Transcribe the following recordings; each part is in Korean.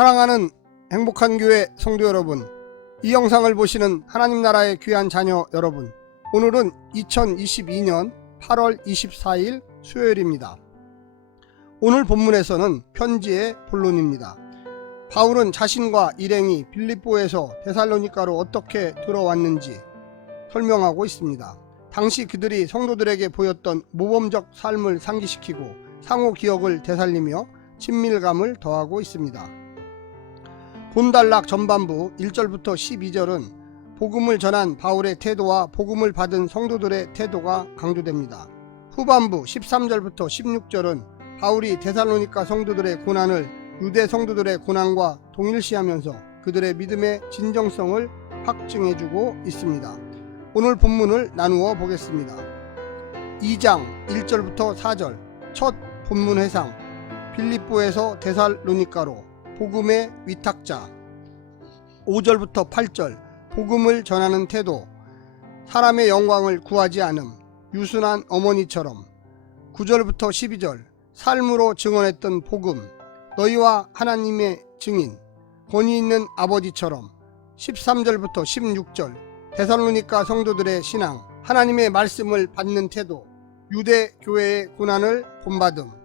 사랑하는 행복한 교회 성도 여러분, 이 영상을 보시는 하나님 나라의 귀한 자녀 여러분, 오늘은 2022년 8월 24일 수요일입니다. 오늘 본문에서는 편지의 본론입니다. 바울은 자신과 일행이 빌립보에서 데살로니가로 어떻게 들어왔는지 설명하고 있습니다. 당시 그들이 성도들에게 보였던 모범적 삶을 상기시키고 상호 기억을 되살리며 친밀감을 더하고 있습니다. 본단락 전반부 1절부터 12절은 복음을 전한 바울의 태도와 복음을 받은 성도들의 태도가 강조됩니다. 후반부 13절부터 16절은 바울이 데살로니가 성도들의 고난을 유대 성도들의 고난과 동일시하면서 그들의 믿음의 진정성을 확증해주고 있습니다. 오늘 본문을 나누어 보겠습니다. 2장 1절부터 4절, 첫 본문 회상, 빌립보에서 데살로니가로 복음의 위탁자. 5절부터 8절, 복음을 전하는 태도, 사람의 영광을 구하지 않음, 유순한 어머니처럼. 9절부터 12절, 삶으로 증언했던 복음, 너희와 하나님의 증인, 권위 있는 아버지처럼. 13절부터 16절, 데살로니가 성도들의 신앙, 하나님의 말씀을 받는 태도, 유대 교회의 고난을 본받음.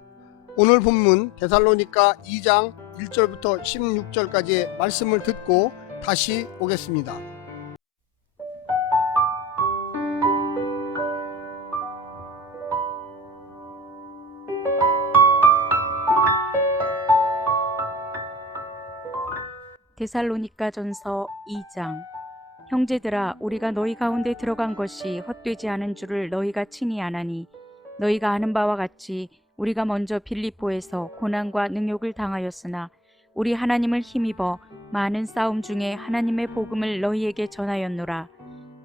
오늘 본문 데살로니가 2장 1절부터 16절까지의 말씀을 듣고 다시 오겠습니다. 데살로니가전서 2장. 형제들아, 우리가 너희 가운데 들어간 것이 헛되지 않은 줄을 너희가 친히 아나니, 너희가 아는 바와 같이 우리가 먼저 빌립보에서 고난과 능욕을 당하였으나 우리 하나님을 힘입어 많은 싸움 중에 하나님의 복음을 너희에게 전하였노라.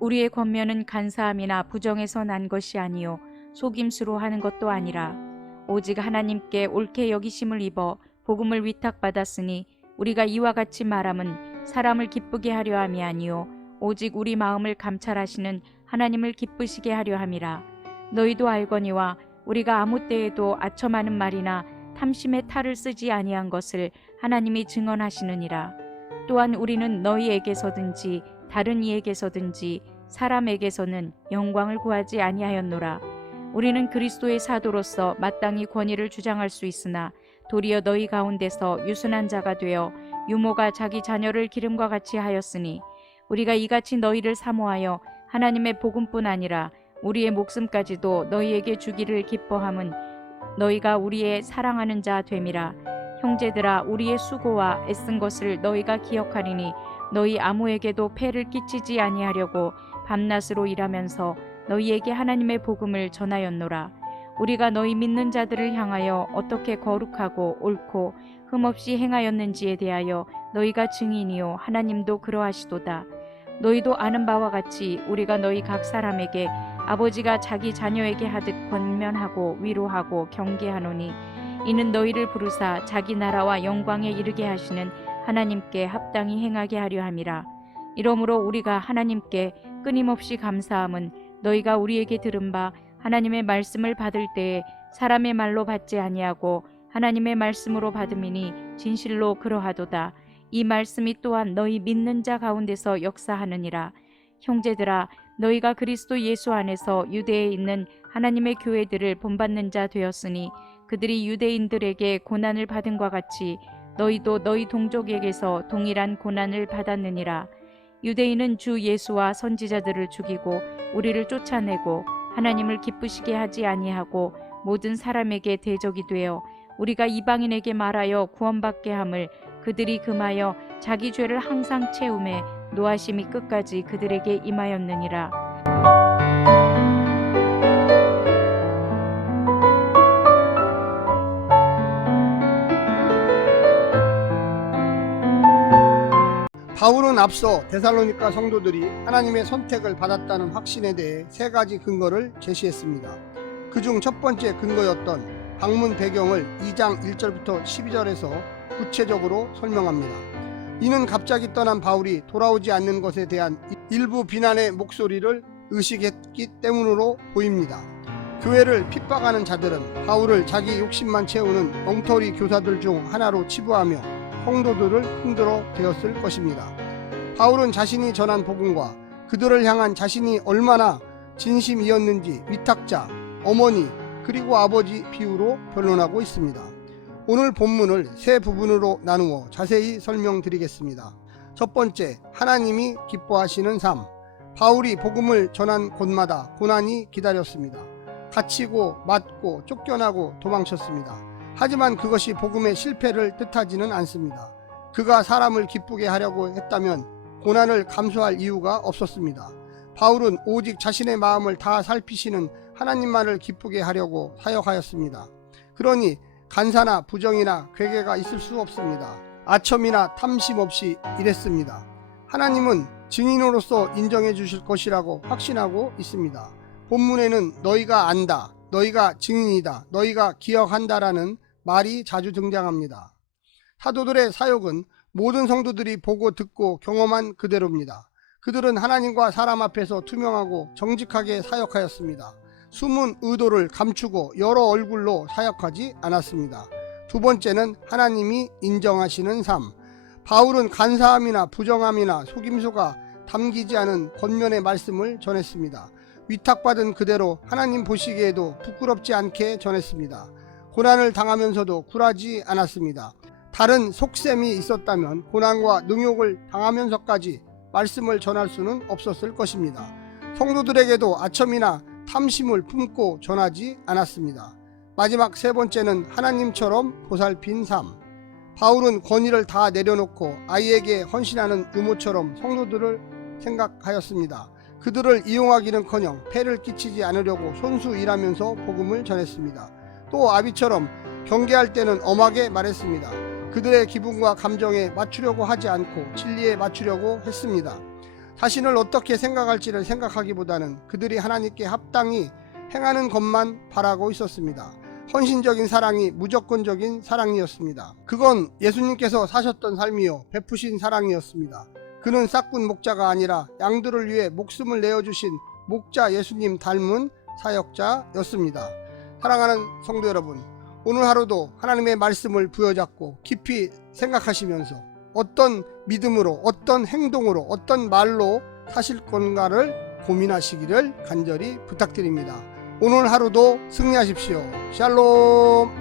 우리의 권면은 간사함이나 부정에서 난 것이 아니요 속임수로 하는 것도 아니라 오직 하나님께 옳게 여기심을 입어 복음을 위탁받았으니 우리가 이와 같이 말함은 사람을 기쁘게 하려 함이 아니요 오직 우리 마음을 감찰하시는 하나님을 기쁘시게 하려 함이라. 너희도 알거니와 우리가 아무 때에도 아첨하는 말이나 탐심의 탈을 쓰지 아니한 것을 하나님이 증언하시느니라. 또한 우리는 너희에게서든지 다른 이에게서든지 사람에게서는 영광을 구하지 아니하였노라. 우리는 그리스도의 사도로서 마땅히 권위를 주장할 수 있으나 도리어 너희 가운데서 유순한 자가 되어 유모가 자기 자녀를 기름과 같이 하였으니 우리가 이같이 너희를 사모하여 하나님의 복음뿐 아니라 우리의 목숨까지도 너희에게 주기를 기뻐함은 너희가 우리의 사랑하는 자 됨이라. 형제들아, 우리의 수고와 애쓴 것을 너희가 기억하리니 너희 아무에게도 폐를 끼치지 아니하려고 밤낮으로 일하면서 너희에게 하나님의 복음을 전하였노라. 우리가 너희 믿는 자들을 향하여 어떻게 거룩하고 옳고 흠없이 행하였는지에 대하여 너희가 증인이요 하나님도 그러하시도다. 너희도 아는 바와 같이 우리가 너희 각 사람에게 아버지가 자기 자녀에게 하듯 권면하고 위로하고 경계하노니 이는 너희를 부르사 자기 나라와 영광에 이르게 하시는 하나님께 합당히 행하게 하려 함이라. 이러므로 우리가 하나님께 끊임없이 감사함은 너희가 우리에게 들은 바 하나님의 말씀을 받을 때에 사람의 말로 받지 아니하고 하나님의 말씀으로 받음이니 진실로 그러하도다. 이 말씀이 또한 너희 믿는 자 가운데서 역사하느니라. 형제들아, 너희가 그리스도 예수 안에서 유대에 있는 하나님의 교회들을 본받는 자 되었으니 그들이 유대인들에게 고난을 받은과 같이 너희도 너희 동족에게서 동일한 고난을 받았느니라. 유대인은 주 예수와 선지자들을 죽이고 우리를 쫓아내고 하나님을 기쁘시게 하지 아니하고 모든 사람에게 대적이 되어 우리가 이방인에게 말하여 구원받게 함을 그들이 금하여 자기 죄를 항상 채우매 노하심이 끝까지 그들에게 임하였느니라. 바울은 앞서 데살로니가 성도들이 하나님의 선택을 받았다는 확신에 대해 세 가지 근거를 제시했습니다. 그중 첫 번째 근거였던 방문 배경을 2장 1절부터 12절에서 구체적으로 설명합니다. 이는 갑자기 떠난 바울이 돌아오지 않는 것에 대한 일부 비난의 목소리를 의식했기 때문으로 보입니다. 교회를 핍박하는 자들은 바울을 자기 욕심만 채우는 엉터리 교사들 중 하나로 치부하며 성도들을 흔들어 대었을 것입니다. 바울은 자신이 전한 복음과 그들을 향한 자신이 얼마나 진심이었는지 위탁자, 어머니, 그리고 아버지 비유로 변론하고 있습니다. 오늘 본문을 세 부분으로 나누어 자세히 설명드리겠습니다. 첫 번째, 하나님이 기뻐하시는 삶. 바울이 복음을 전한 곳마다 고난이 기다렸습니다. 갇히고 맞고 쫓겨나고 도망쳤습니다. 하지만 그것이 복음의 실패를 뜻하지는 않습니다. 그가 사람을 기쁘게 하려고 했다면 고난을 감수할 이유가 없었습니다. 바울은 오직 자신의 마음을 다 살피시는 하나님만을 기쁘게 하려고 사역하였습니다. 그러니 간사나 부정이나 괴계가 있을 수 없습니다. 아첨이나 탐심 없이 일했습니다. 하나님은 증인으로서 인정해 주실 것이라고 확신하고 있습니다. 본문에는 너희가 안다, 너희가 증인이다, 너희가 기억한다라는 말이 자주 등장합니다. 사도들의 사역은 모든 성도들이 보고 듣고 경험한 그대로입니다. 그들은 하나님과 사람 앞에서 투명하고 정직하게 사역하였습니다. 숨은 의도를 감추고 여러 얼굴로 사역하지 않았습니다. 두 번째는 하나님이 인정하시는 삶. 바울은 간사함이나 부정함이나 속임수가 담기지 않은 권면의 말씀을 전했습니다. 위탁받은 그대로 하나님 보시기에도 부끄럽지 않게 전했습니다. 고난을 당하면서도 굴하지 않았습니다. 다른 속셈이 있었다면 고난과 능욕을 당하면서까지 말씀을 전할 수는 없었을 것입니다. 성도들에게도 아첨이나 탐심을 품고 전하지 않았습니다. 마지막 세 번째는 하나님처럼 보살핀 삶. 바울은 권위를 다 내려놓고 아이에게 헌신하는 유모처럼 성도들을 생각하였습니다. 그들을 이용하기는커녕 폐를 끼치지 않으려고 손수 일하면서 복음을 전했습니다. 또 아비처럼 경계할 때는 엄하게 말했습니다. 그들의 기분과 감정에 맞추려고 하지 않고 진리에 맞추려고 했습니다. 자신을 어떻게 생각할지를 생각하기보다는 그들이 하나님께 합당히 행하는 것만 바라고 있었습니다. 헌신적인 사랑이 무조건적인 사랑이었습니다. 그건 예수님께서 사셨던 삶이요 베푸신 사랑이었습니다. 그는 싹군 목자가 아니라 양들을 위해 목숨을 내어주신 목자 예수님 닮은 사역자였습니다. 사랑하는 성도 여러분, 오늘 하루도 하나님의 말씀을 부여잡고 깊이 생각하시면서 어떤 믿음으로, 어떤 행동으로, 어떤 말로 사실 건가를 고민하시기를 간절히 부탁드립니다. 오늘 하루도 승리하십시오. 샬롬.